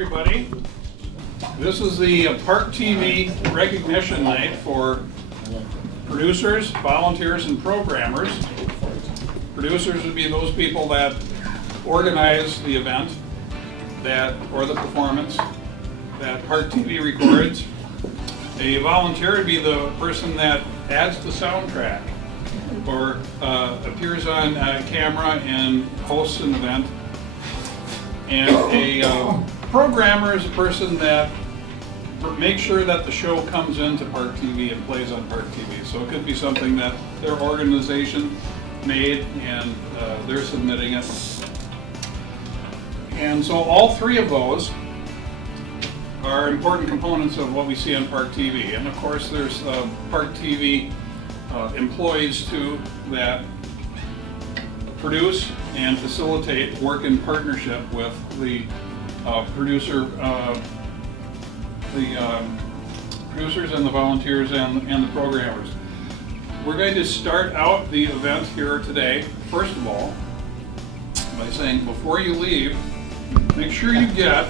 everybody. This is the ParkTV recognition night for producers, volunteers, and programmers. Producers would be those people that organize the event or the performance that ParkTV records. A volunteer would be the person that adds the soundtrack or appears on camera and hosts an event. And a programmer is a person that makes sure that the show comes into ParkTV and plays on ParkTV. So it could be something that their organization made and they're submitting it. And so all three of those are important components of what we see on ParkTV. And of course there's ParkTV employees too that produce and facilitate work in partnership with the producers and the volunteers and the programmers. We're going to start out the event here today, first of all, by saying before you leave, make sure you get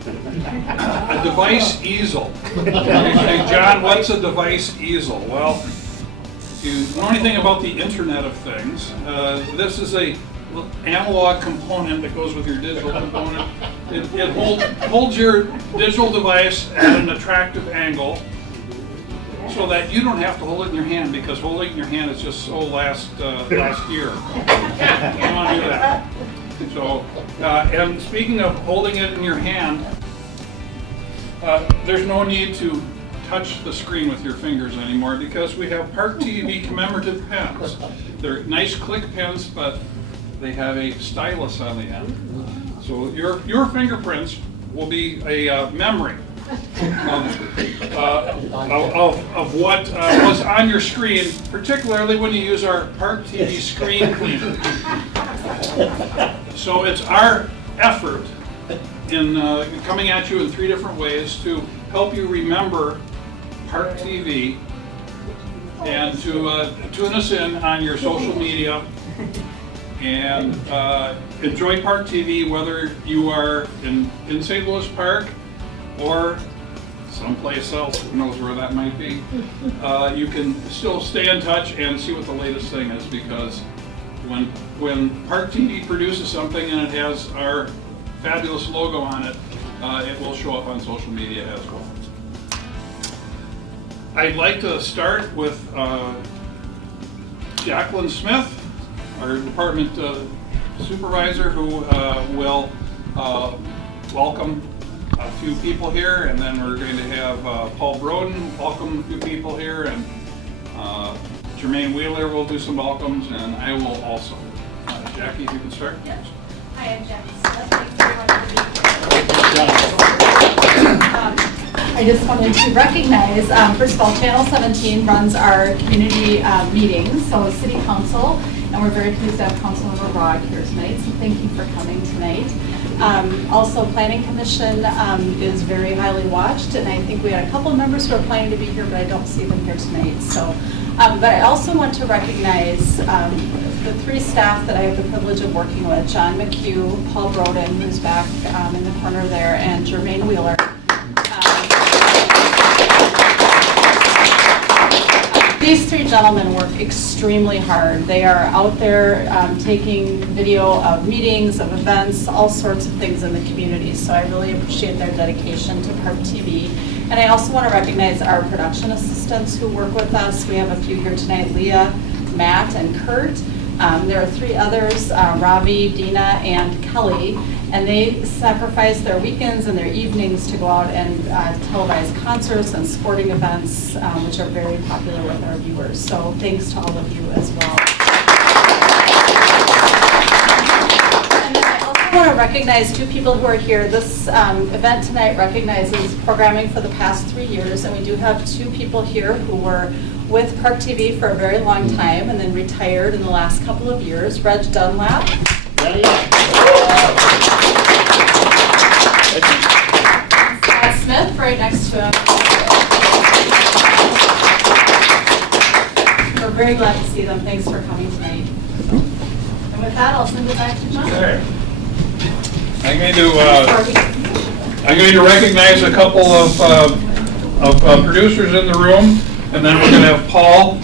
a device easel. You say, John, what's a device easel? Well, if you know anything about the Internet of Things, this is a analog component that goes with your digital component. It holds your digital device at an attractive angle so that you don't have to hold it in your hand, because holding it in your hand is just so last year. You don't want to do that. So, and speaking of holding it in your hand, there's no need to touch the screen with your fingers anymore because we have ParkTV commemorative pens. They're nice click pens, but they have a stylus on the end. So your fingerprints will be a memory of what was on your screen, particularly when you use our ParkTV screen cleaner. So it's our effort in coming at you in three different ways to help you remember ParkTV and to tune us in on your social media and enjoy ParkTV, whether you are in St. Louis Park or someplace else, who knows where that might be. You can still stay in touch and see what the latest thing is, because when ParkTV produces something and it has our fabulous logo on it, it will show up on social media as well. I'd like to start with Jacqueline Smith, our department supervisor, who will welcome a few people here, and then we're going to have Paul Broden welcome a few people here, and Jermaine Wheeler will do some welcomes, and I will also. Jackie, if you can start. Yes. Hi, I'm Jackie Smith. Thanks for having me. I just wanted to recognize, first of all, Channel 17 runs our community meetings, so City Council, and we're very pleased to have Councilmember Rogg here tonight, so thank you for coming tonight. Also, Planning Commission is very highly watched, and I think we had a couple of members who are planning to be here, but I don't see them here tonight. So, but I also want to recognize the three staff that I have the privilege of working with: John McHugh, Paul Broden, who's back in the corner there, and Jermaine Wheeler. These three gentlemen work extremely hard. They are out there taking video of meetings, of events, all sorts of things in the community. So I really appreciate their dedication to ParkTV. And I also want to recognize our production assistants who work with us. We have a few here tonight: Leah, Matt, and Kurt. There are three others, Ravi, Dina, and Kelly. And they sacrifice their weekends and their evenings to go out and televise concerts and sporting events, which are very popular with our viewers. So thanks to all of you as well. And then I also want to recognize two people who are here. This event tonight recognizes programming for the past 3 years, and we do have two people here who were with ParkTV for a very long time and then retired in the last couple of years. Reg Dunlap. Scott Smith, right next to him. We're very glad to see them. Thanks for coming tonight. And with that, I'll send it back to John. Okay. I'm going to I'm going to recognize a couple of producers in the room, and then we're going to have Paul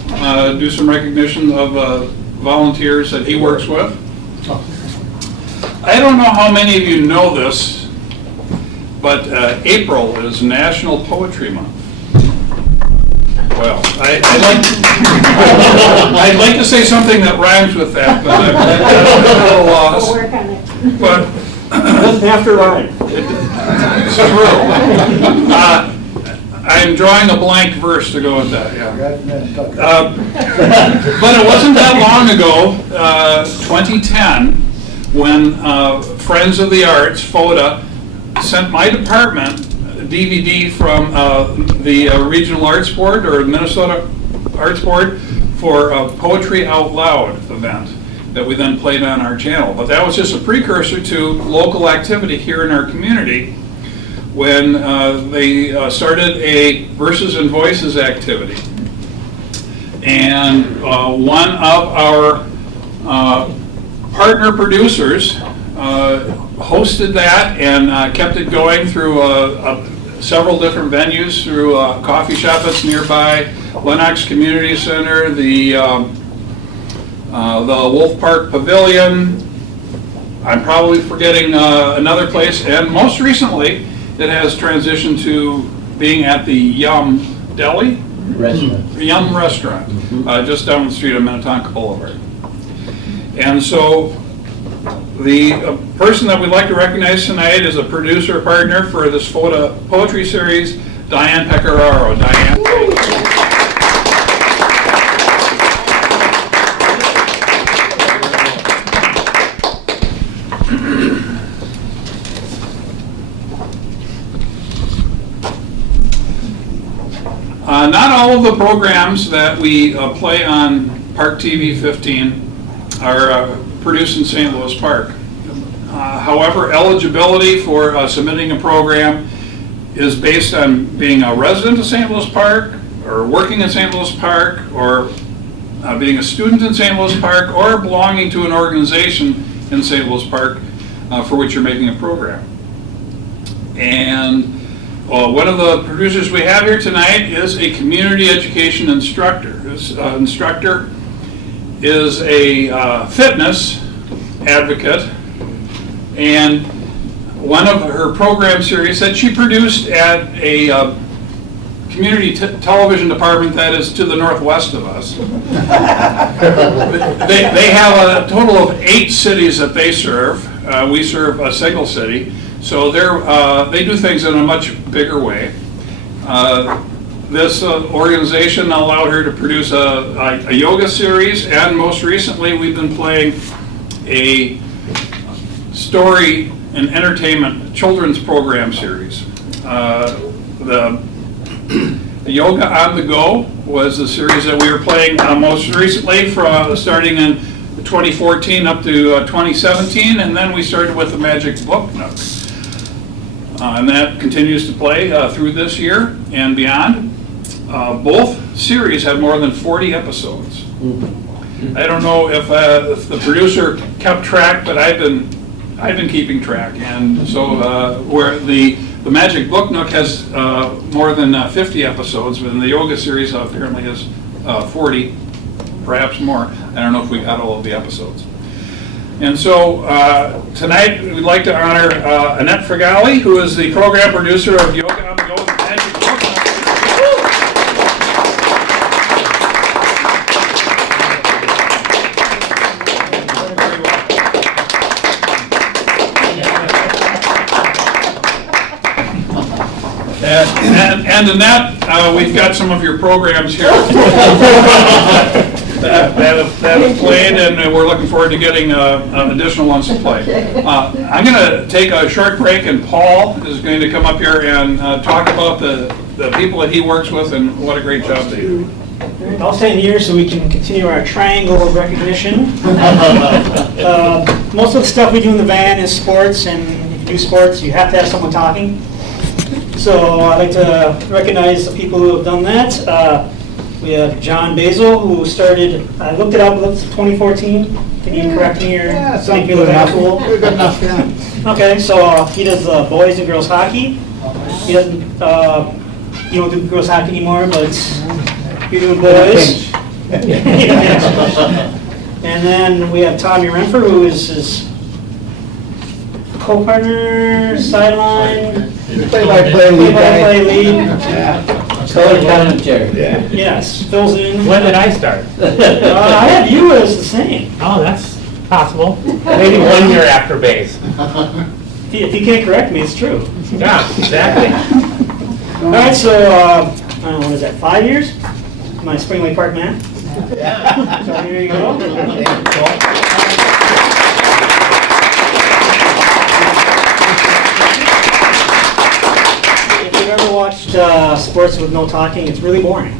do some recognition of volunteers that he works with. I don't know how many of you know this, but April is National Poetry Month. Well, I'd like to say something that rhymes with that, but I'm at a loss. We'll work on it. But Doesn't have to rhyme. it's true. I'm drawing a blank verse to go with that, yeah. But it wasn't that long ago, 2010, when Friends of the Arts, FODA, sent my department a DVD from the Regional Arts Board, or Minnesota Arts Board, for a Poetry Out Loud event that we then played on our channel. But that was just a precursor to local activity here in our community when they started a Verses and Voices activity. And one of our partner producers hosted that and kept it going through several different venues, through a coffee shop that's nearby, Lenox Community Center, the Wolf Park Pavilion. I'm probably forgetting another place, and most recently it has transitioned to being at the Yum Deli? Restaurant. Yum Restaurant, just down the street of Minnetonka Boulevard. And so the person that we'd like to recognize tonight is a producer partner for this FODA poetry series, Diane Pecoraro. Diane. Not all of the programs that we play on ParkTV15 are produced in St. Louis Park. However, eligibility for submitting a program is based on being a resident of St. Louis Park, or working in St. Louis Park, or being a student in St. Louis Park, or belonging to an organization in St. Louis Park for which you're making a program. And one of the producers we have here tonight is a community education instructor. This instructor is a fitness advocate, and one of her program series that she produced at a community television department that is to the northwest of us. They have a total of 8 cities that they serve. We serve a single city, so they do things in a much bigger way. This organization allowed her to produce a yoga series, and most recently we've been playing a story and entertainment children's program series. The Yoga on the Go was a series that we were playing most recently, from starting in 2014 up to 2017, and then we started with the Magic Book Nook. And that continues to play through this year and beyond. Both series had more than 40 episodes. I don't know if the producer kept track, but I've been keeping track, and so where the Magic Book Nook has more than 50 episodes, but the yoga series apparently has 40, perhaps more. I don't know if we got all of the episodes. And so tonight we'd like to honor Annette Fregali, who is the program producer of Yoga on the Go. Magic Book Nook. And Annette, we've got some of your programs here that have played, and we're looking forward to getting additional ones to play. I'm going to take a short break, and Paul is going to come up here and talk about the people that he works with and what a great job they do. I'll stand here so we can continue our triangle of recognition. Most of the stuff we do in the van is sports, and if you do sports, you have to have someone talking. So I'd like to recognize the people who have done that. We have John Basil, who started, I looked it up, it looks 2014. Can you correct me or make me look like a fool? Good enough, yeah. Okay, so he does boys and girls hockey. He doesn't, you don't do girls hockey anymore, but you're doing boys. And then we have Tommy Renfer, who is his co-partner, sideline, Play-by-play lead guy. play-by-play lead. Yeah. Color commentary. Yeah. Yes, fills in. When did I start? I have you as the same. Oh, that's possible. Maybe 1 year after base. If you can't correct me, it's true. Yeah, exactly. All right, so, I don't know, what is that, 5 years? My Spring Lake Park man. So here you go. If you've ever watched sports with no talking, it's really boring. So,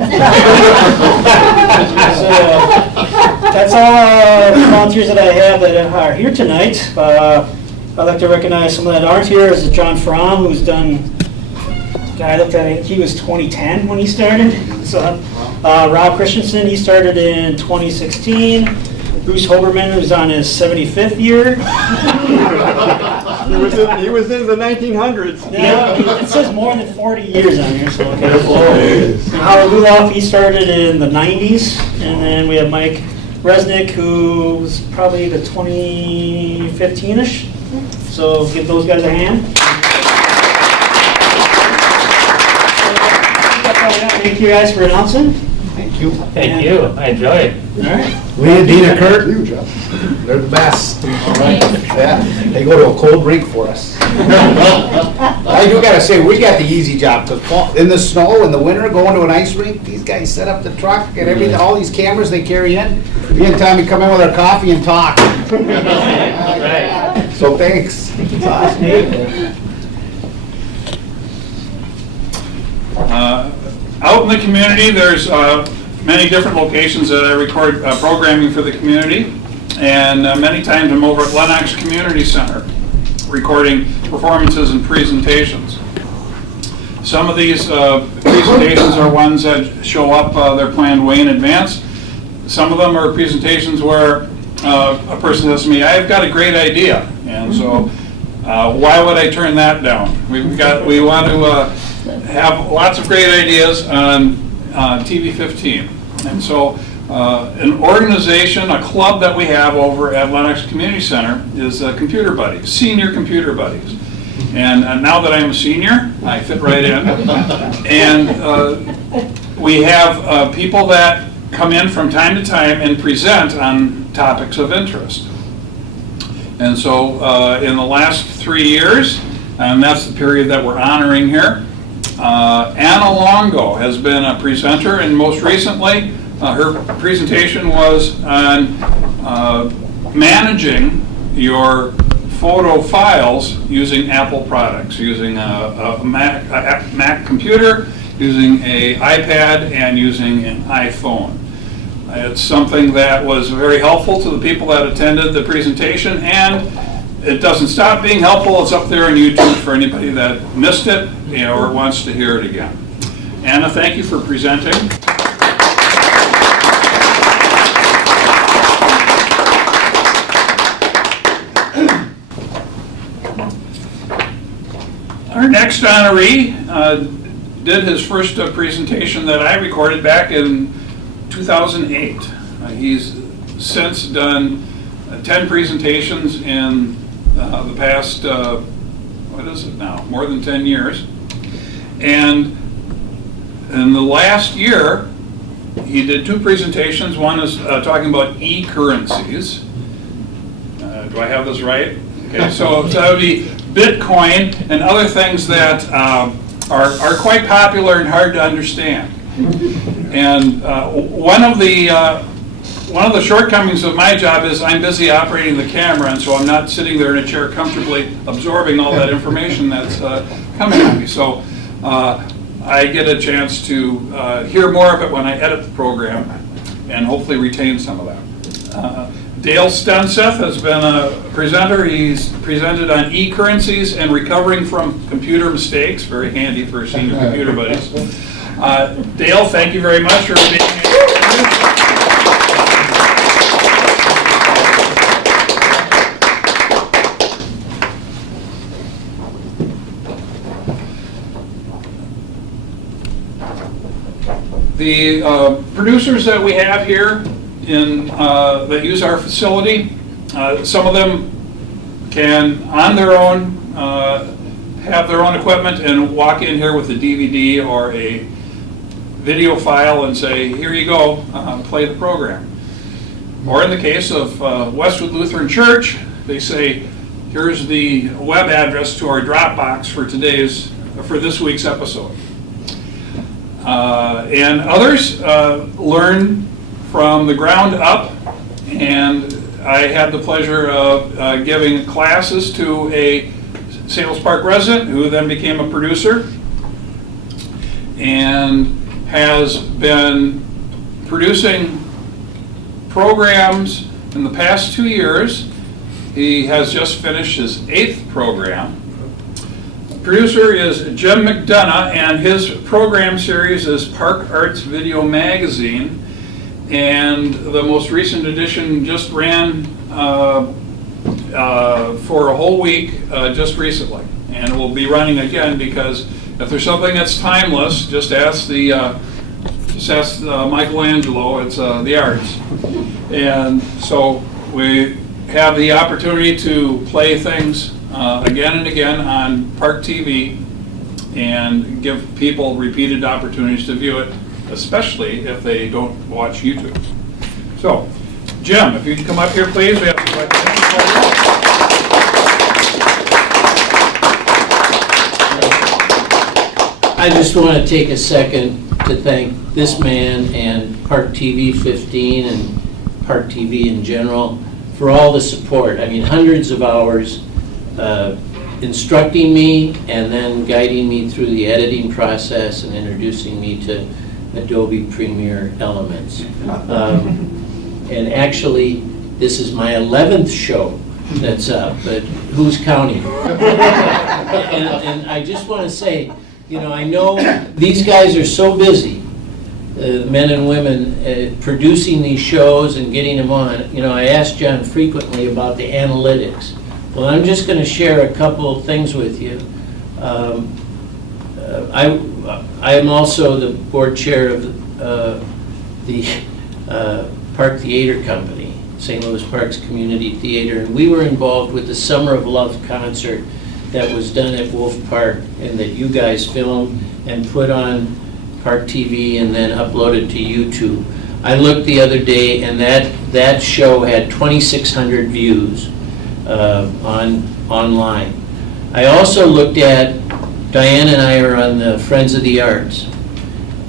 that's all the volunteers that I have that are here tonight. I'd like to recognize some that aren't here. Is John Fromm, who's done, I looked at it, he was 2010 when he started. So, Rob Christensen, he started in 2016. Bruce Hoberman, who's on his 75th year. He was in the 1900s. Yeah, it says more than 40 years on here, so okay. Howard Luloff, he started in the 90s. And then we have Mike Resnick, who was probably the 2015-ish. So give those guys a hand. Thank you guys for announcing. Thank you. Thank you. I enjoy it. All right. Lee and Dina Kurt, they're the best. Yeah, they go to a cold rink for us. I do gotta say, we got the easy job, because in the snow, in the winter, going to an ice rink, these guys set up the truck and everything, all these cameras they carry in. Me and Tommy come in with our coffee and talk. Right. So thanks. It's awesome. Out in the community, there's many different locations that I record programming for the community, and many times I'm over at Lennox Community Center recording performances and presentations. Some of these presentations are ones that show up, they're planned way in advance. Some of them are presentations where a person says to me, I've got a great idea, and so why would I turn that down? We want to have lots of great ideas on TV15. And so an organization, a club that we have over at Lennox Community Center is Computer Buddies, Senior Computer Buddies. And now that I'm a senior, I fit right in. And we have people that come in from time to time and present on topics of interest. And so in the last 3 years, and that's the period that we're honoring here, Anna Longo has been a presenter, and most recently her presentation was on managing your photo files using Apple products, using a Mac computer, using an iPad, and using an iPhone. It's something that was very helpful to the people that attended the presentation, and it doesn't stop being helpful. It's up there on YouTube for anybody that missed it, or wants to hear it again. Anna, thank you for presenting. Our next honoree did his first presentation that I recorded back in 2008. He's since done 10 presentations in the past, what is it now, more than 10 years. And in the last year, he did 2 presentations. One is talking about e-currencies. Do I have this right? Okay, so that would be Bitcoin and other things that are quite popular and hard to understand. And one of the shortcomings of my job is I'm busy operating the camera, and so I'm not sitting there in a chair comfortably absorbing all that information that's coming at me. So I get a chance to hear more of it when I edit the program and hopefully retain some of that. Dale Stenseth has been a presenter. He's presented on e-currencies and recovering from computer mistakes, very handy for senior computer buddies. Dale, thank you very much for being here. The producers that we have here that use our facility, some of them can, on their own, have their own equipment and walk in here with a DVD or a video file and say, here you go, play the program. Or in the case of Westwood Lutheran Church, they say, here's the web address to our Dropbox for this week's episode. And others learn from the ground up, and I had the pleasure of giving classes to a Sales Park resident who then became a producer and has been producing programs in the past 2 years. He has just finished his 8th program. Producer is Jim McDonough, and his program series is Park Arts Video Magazine, and the most recent edition just ran for a whole week just recently, and it will be running again, because if there's something that's timeless, just ask Michelangelo. It's the arts. And so we have the opportunity to play things again and again on ParkTV and give people repeated opportunities to view it, especially if they don't watch YouTube. So, Jim, if you can come up here, please. We have some questions. I just want to take a second to thank this man and ParkTV15 and ParkTV in general for all the support. I mean, hundreds of hours instructing me and then guiding me through the editing process and introducing me to Adobe Premiere Elements. And actually, this is my 11th show that's up, but who's counting? And I just want to say, you know, I know these guys are so busy, men and women, producing these shows and getting them on. You know, I ask John frequently about the analytics. Well, I'm just going to share a couple of things with you. I am also the board chair of the Park Theater Company, St. Louis Parks Community Theater, and we were involved with the Summer of Love concert that was done at Wolf Park and that you guys filmed and put on ParkTV and then uploaded to YouTube. I looked the other day, and that show had 2,600 views online. I also looked at, Diane and I are on the Friends of the Arts,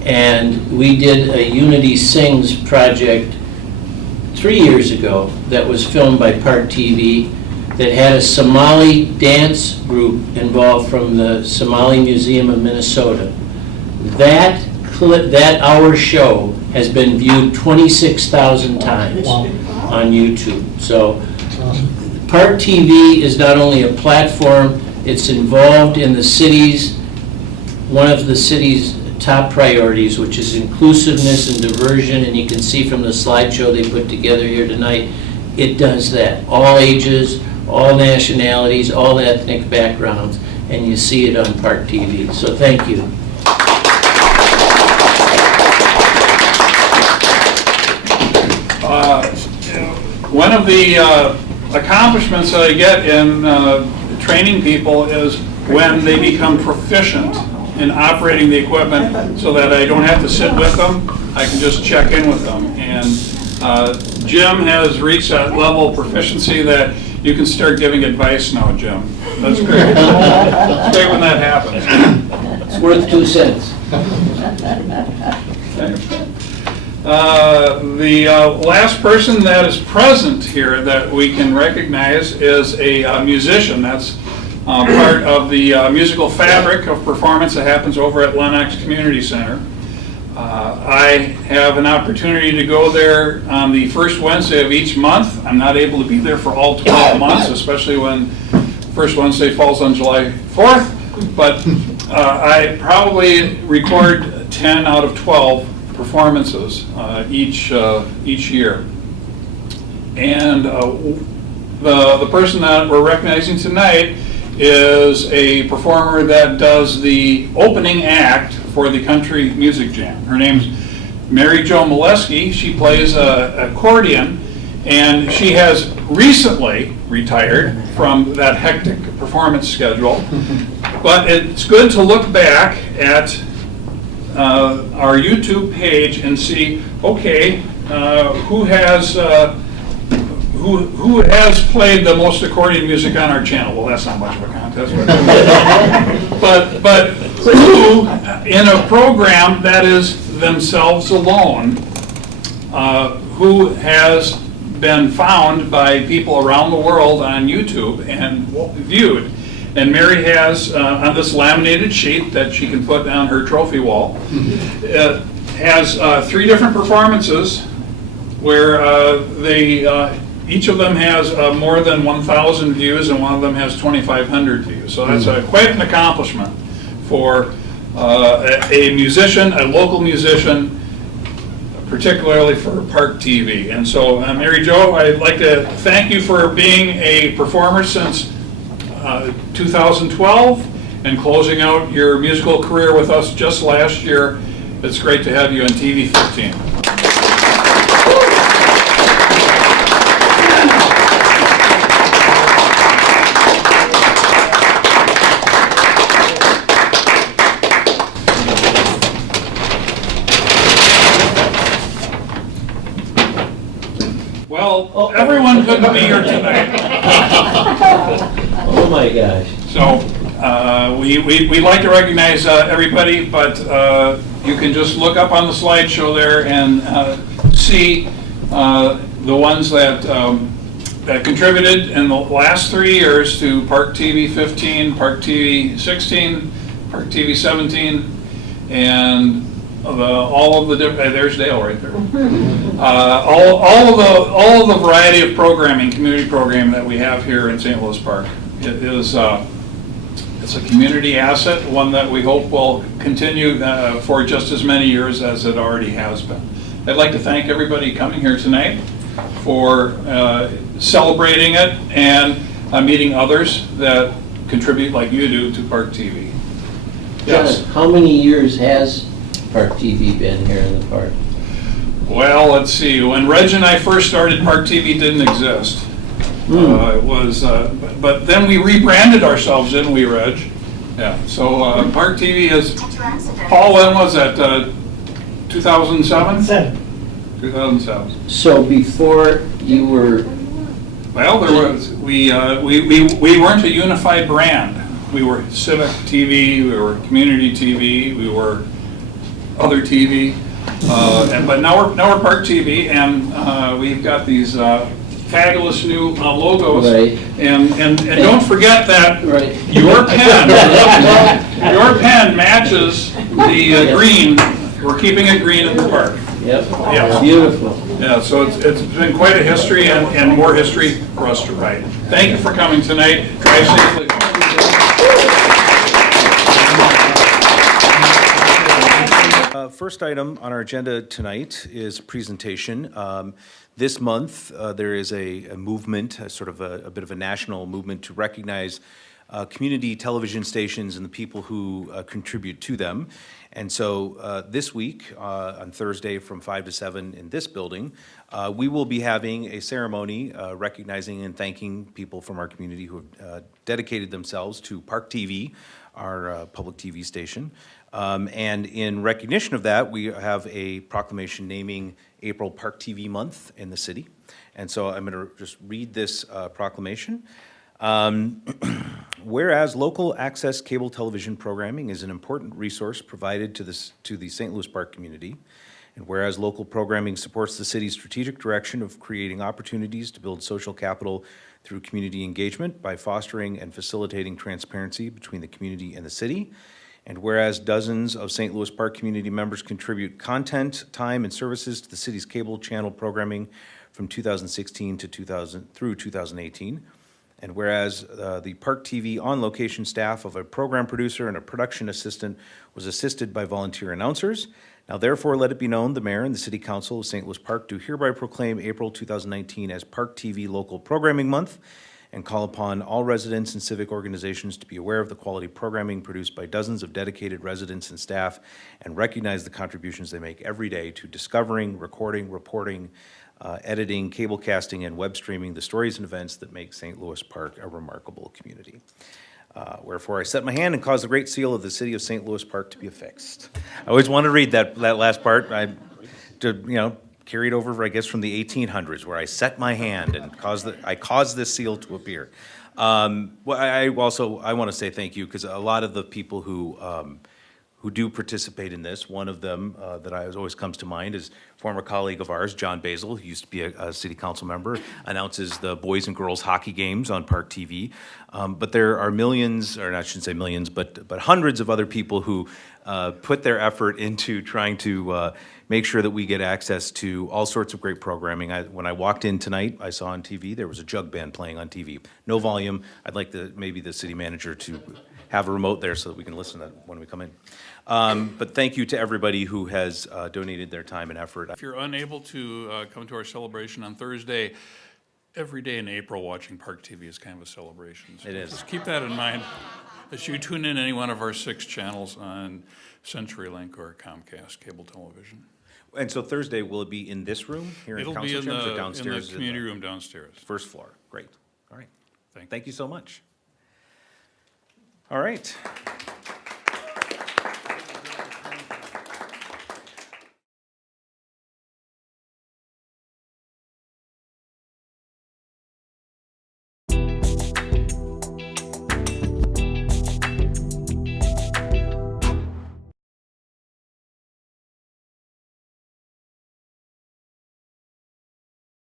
and we did a Unity Sings project 3 years ago that was filmed by ParkTV that had a Somali dance group involved from the Somali Museum of Minnesota. That hour show has been viewed 26,000 times on YouTube. So ParkTV is not only a platform, it's involved in the city's, one of the city's top priorities, which is inclusiveness and diversion, and you can see from the slideshow they put together here tonight, it does that. All ages, all nationalities, all ethnic backgrounds, and you see it on ParkTV. So thank you. One of the accomplishments that I get in training people is when they become proficient in operating the equipment, so that I don't have to sit with them, I can just check in with them. And Jim has reached that level of proficiency that you can start giving advice now, Jim. That's great. It's great when that happens. It's worth 2 cents. The last person that is present here that we can recognize is a musician. That's part of the musical fabric of performance that happens over at Lenox Community Center. I have an opportunity to go there on the first Wednesday of each month. I'm not able to be there for all 12 months, especially when first Wednesday falls on July 4th, but I probably record 10 out of 12 performances each year. And the person that we're recognizing tonight is a performer that does the opening act for the Country Music Jam. Her name's Mary Jo Molesky. She plays accordion, and she has recently retired from that hectic performance schedule. But it's good to look back at our YouTube page and see, okay, who has played the most accordion music on our channel? Well, that's not much of a contest, but who, in a program that is themselves alone, who has been found by people around the world on YouTube and viewed. And Mary has, on this laminated sheet that she can put on her trophy wall, has 3 different performances where each of them has more than 1,000 views, and one of them has 2,500 views. So that's quite an accomplishment for a musician, a local musician, particularly for ParkTV. And so, Mary Jo, I'd like to thank you for being a performer since 2012 and closing out your musical career with us just last year. It's great to have you on TV15. Well, everyone couldn't be here tonight. Oh my gosh. So we like to recognize everybody, but you can just look up on the slideshow there and see the ones that contributed in the last 3 years to ParkTV15, ParkTV16, ParkTV17, and all of the different, there's Dale right there. All of the variety of programming, community programming that we have here in St. Louis Park. It's a community asset, one that we hope will continue for just as many years as it already has been. I'd like to thank everybody coming here tonight for celebrating it and meeting others that contribute like you do to ParkTV. Yes. John, how many years has ParkTV been here in the park? Well, let's see. When Reg and I first started, ParkTV didn't exist. It was, but then we rebranded ourselves, didn't we, Reg? Yeah. So ParkTV is. Paul, when was that? 2007. 2007 So before you were, Well, there was we weren't a unified brand. We were Civic TV, we were Community TV, we were other TV, but now we're ParkTV, and we've got these fabulous new logos. Right. And don't forget that Right. your pen matches the green. We're keeping it green in the park. Yep. Yes. Beautiful. Yeah, so it's been quite a history and more history for us to write. Thank you for coming tonight. Drive safely. First item on our agenda tonight is a presentation. This month, there is a movement, sort of a bit of a national movement to recognize community television stations and the people who contribute to them. And so this week, on Thursday from 5 to 7 in this building, we will be having a ceremony recognizing and thanking people from our community who have dedicated themselves to ParkTV, our public TV station. And in recognition of that, we have a proclamation naming April ParkTV Month in the city. And so I'm going to just read this proclamation. Whereas local access cable television programming is an important resource provided to the St. Louis Park community, and whereas local programming supports the city's strategic direction of creating opportunities to build social capital through community engagement by fostering and facilitating transparency between the community and the city, and whereas dozens of St. Louis Park community members contribute content, time, and services to the city's cable channel programming from 2016 to 2018, And whereas the Park TV on-location staff of a program producer and a production assistant was assisted by volunteer announcers, now therefore let it be known, the mayor and the city council of St. Louis Park do hereby proclaim April 2019 as Park TV Local Programming Month and call upon all residents and civic organizations to be aware of the quality programming produced by dozens of dedicated residents and staff and recognize the contributions they make every day to discovering, recording, reporting, editing, cable casting, and web streaming the stories and events that make St. Louis Park a remarkable community. Wherefore I set my hand and cause the great seal of the city of St. Louis Park to be affixed. I always want to read that last part. Carried over, I guess, from the 1800s, where I set my hand and caused this seal to appear. I want to say thank you, because a lot of the people who do participate in this, one of them that always comes to mind is former colleague of ours, John Basil, who used to be a city council member, announces the boys and girls hockey games on Park TV. But there are millions, or I shouldn't say millions, but hundreds of other people who put their effort into trying to make sure that we get access to all sorts of great programming. When I walked in tonight, I saw on TV there was a jug band playing on TV. No volume. I'd like maybe the city manager to have a remote there so that we can listen to that when we come in. But thank you to everybody who has donated their time and effort. If you're unable to come to our celebration on Thursday, every day in April watching Park TV is kind of a celebration. So It is. Just keep that in mind as you tune in any one of our 6 channels on CenturyLink or Comcast cable television. And so Thursday, will it be in this room here in It'll be council in chambers or the downstairs? community room downstairs. First floor. Great. All right. Thank you. Thank you so much. All right.